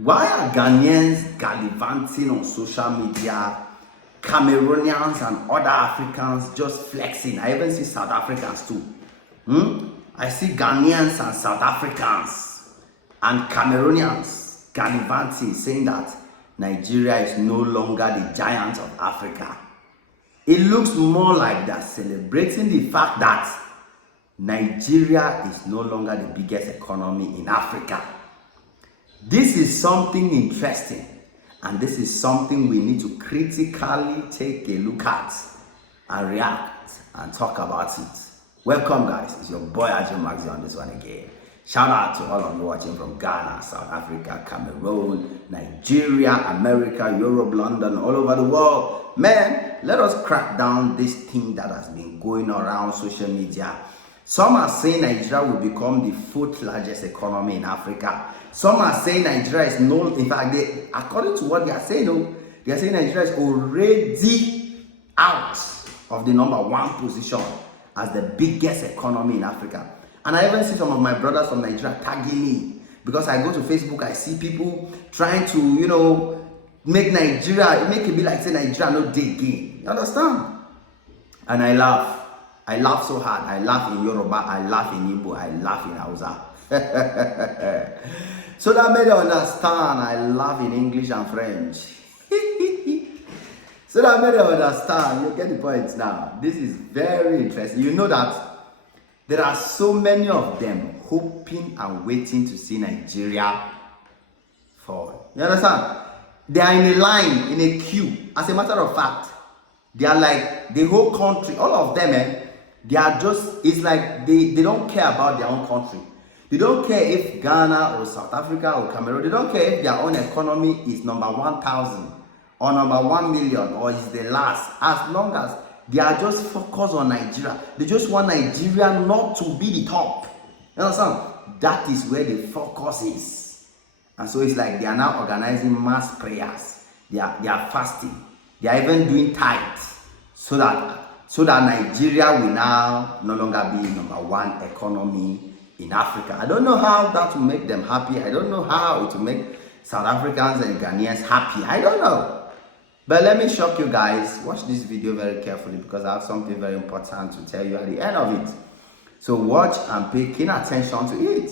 Why are Ghanaians gallivanting on social media? Cameroonians and other Africans just flexing. I even see South Africans too. I see Ghanaians and South Africans and Cameroonians gallivanting, saying that Nigeria is no longer the giant of Africa. It looks more like they're celebrating the fact that Nigeria is no longer the biggest economy in Africa. This is something interesting, and this is something we need to critically take a look at and react and talk about it. Welcome guys, it's your boy Ajay Maxi on this one again. Shout out to all of you watching from Ghana, South Africa, Cameroon, Nigeria, America, Europe, London, all over the world. Man, let us crack down this thing that has been going around social media. Some are saying Nigeria will become the fourth largest economy in Africa. Some are saying Nigeria is no, in fact, according to what they are saying, they are saying Nigeria is already out of the number one position as the biggest economy in Africa. And I even see some of my brothers from Nigeria tagging me, because I go to Facebook, I see people trying to, make Nigeria, make it be like say Nigeria no day again. You understand? And I laugh. I laugh so hard. I laugh in Yoruba, I laugh in Igbo, I laugh in Hausa. So that made you understand I laugh in English and French. So that made you understand. You get the point now. This is very interesting. You know that there are so many of them hoping and waiting to see Nigeria fall. You understand? They are in a line, in a queue. As a matter of fact, they are like the whole country, all of them, they are just, it's like they don't care about their own country. They don't care if Ghana or South Africa or Cameroon, they don't care if their own economy is number 1,000 or number 1 million or is the last. As long as they are just focused on Nigeria. They just want Nigeria not to be the top. You understand? That is where the focus is. And so it's like they are now organizing mass prayers. They are fasting. They are even doing tithes so that Nigeria will now no longer be number one economy in Africa. I don't know how that will make them happy. I don't know how it will make South Africans and Ghanaians happy. I don't know. But let me shock you guys. Watch this video very carefully, because I have something very important to tell you at the end of it. So watch and pay keen attention to it.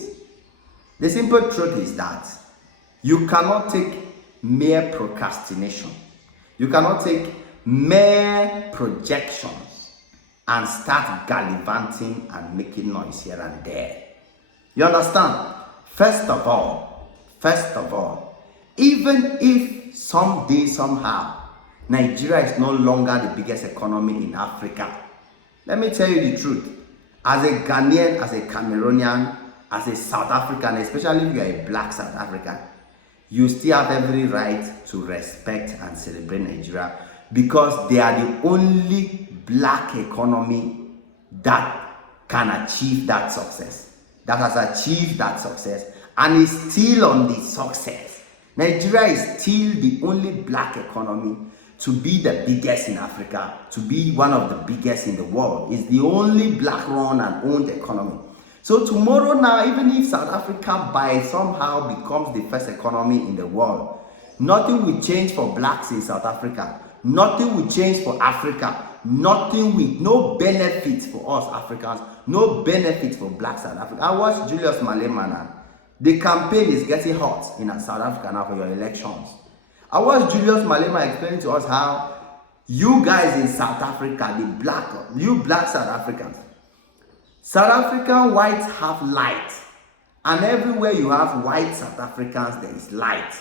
The simple truth is that you cannot take mere procrastination. You cannot take mere projections and start gallivanting and making noise here and there. You understand? First of all, even if someday, somehow, Nigeria is no longer the biggest economy in Africa, let me tell you the truth. As a Ghanaian, as a Cameroonian, as a South African, especially if you are a black South African, you still have every right to respect and celebrate Nigeria, because they are the only black economy that can achieve that success, that has achieved that success and is still on the success. Nigeria is still the only black economy to be the biggest in Africa, to be one of the biggest in the world. It's the only black run and owned economy. So tomorrow now, even if South Africa by somehow becomes the first economy in the world, nothing will change for blacks in South Africa. Nothing will change for Africa. No benefits for us Africans. No benefits for black South Africa. I watched Julius Malema now. The campaign is getting hot in South Africa now for your elections. I watched Julius Malema explaining to us how you guys in South Africa, you black South Africans, South African whites have light. And everywhere you have white South Africans, there is light.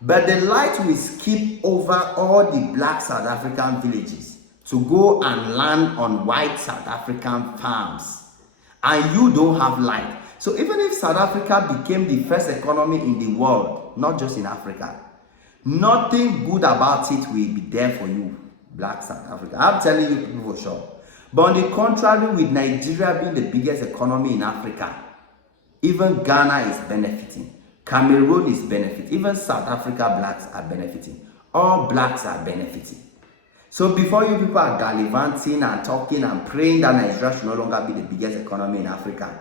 But the light will skip over all the black South African villages to go and land on white South African farms. And you don't have light. So even if South Africa became the first economy in the world, not just in Africa, nothing good about it will be there for you, black South Africa. I'm telling you people for sure. But on the contrary, with Nigeria being the biggest economy in Africa, even Ghana is benefiting. Cameroon is benefiting. Even South Africa blacks are benefiting. All blacks are benefiting. So before you people are gallivanting and talking and praying that Nigeria should no longer be the biggest economy in Africa,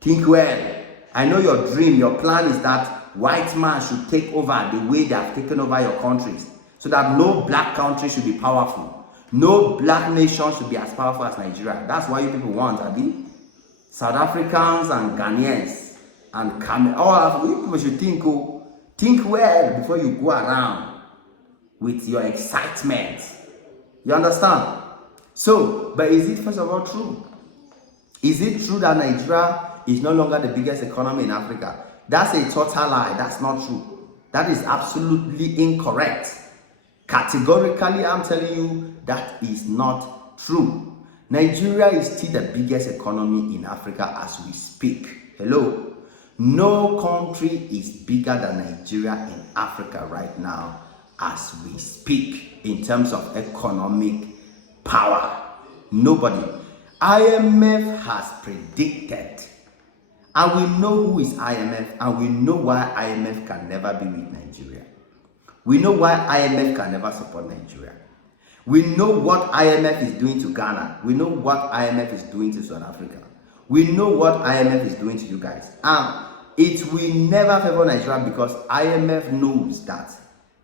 think well. I know your dream, your plan is that white man should take over the way they have taken over your countries, so that no black country should be powerful. No black nation should be as powerful as Nigeria. That's what you people want, Abi. South Africans and Ghanaians and all of you people should think well before you go around with your excitement. You understand? So, but is it first of all true? Is it true that Nigeria is no longer the biggest economy in Africa? That's a total lie. That's not true. That is absolutely incorrect. Categorically, I'm telling you, that is not true. Nigeria is still the biggest economy in Africa as we speak. Hello? No country is bigger than Nigeria in Africa right now as we speak in terms of economic power. Nobody. IMF has predicted, and we know who is IMF, and we know why IMF can never be with Nigeria. We know why IMF can never support Nigeria. We know what IMF is doing to Ghana. We know what IMF is doing to South Africa. We know what IMF is doing to you guys. And it will never favor Nigeria because IMF knows that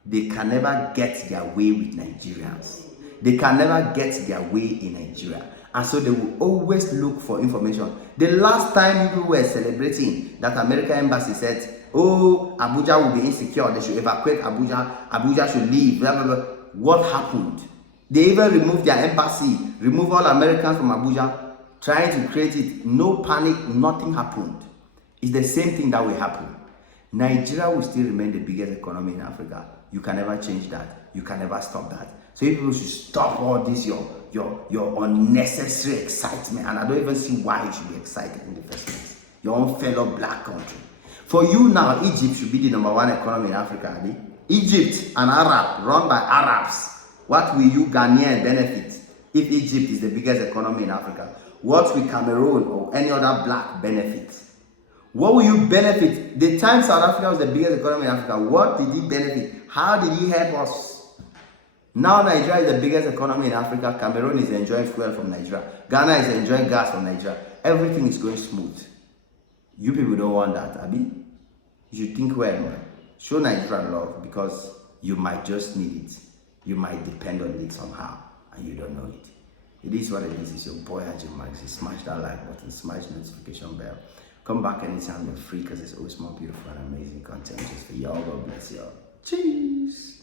they can never get their way with Nigerians. They can never get their way in Nigeria. And so they will always look for information. The last time people were celebrating that American embassy said, oh, Abuja will be insecure, they should evacuate Abuja, Abuja should leave, blah, blah, blah. What happened? They even removed their embassy, removed all Americans from Abuja, trying to create it. No panic, nothing happened. It's the same thing that will happen. Nigeria will still remain the biggest economy in Africa. You can never change that. You can never stop that. So you people should stop all this, your unnecessary excitement. And I don't even see why you should be excited in the first place. Your own fellow black country. For you now, Egypt should be the #1 economy in Africa. Abi? Egypt, an Arab, run by Arabs. What will you Ghanaian benefit if Egypt is the biggest economy in Africa? What will Cameroon or any other black benefit? What will you benefit? The time South Africa was the biggest economy in Africa, what did he benefit? How did he help us? Now Nigeria is the biggest economy in Africa. Cameroon is enjoying fuel from Nigeria. Ghana is enjoying gas from Nigeria. Everything is going smooth. You people don't want that, Abi? You should think well, man. Show Nigeria love because you might just need it. You might depend on it somehow and you don't know it. It is what it is. It's your boy Haji Maxi. Smash that like button, smash the notification bell. Come back anytime you're free because it's always more beautiful and amazing content just for y'all. God bless y'all. Cheers.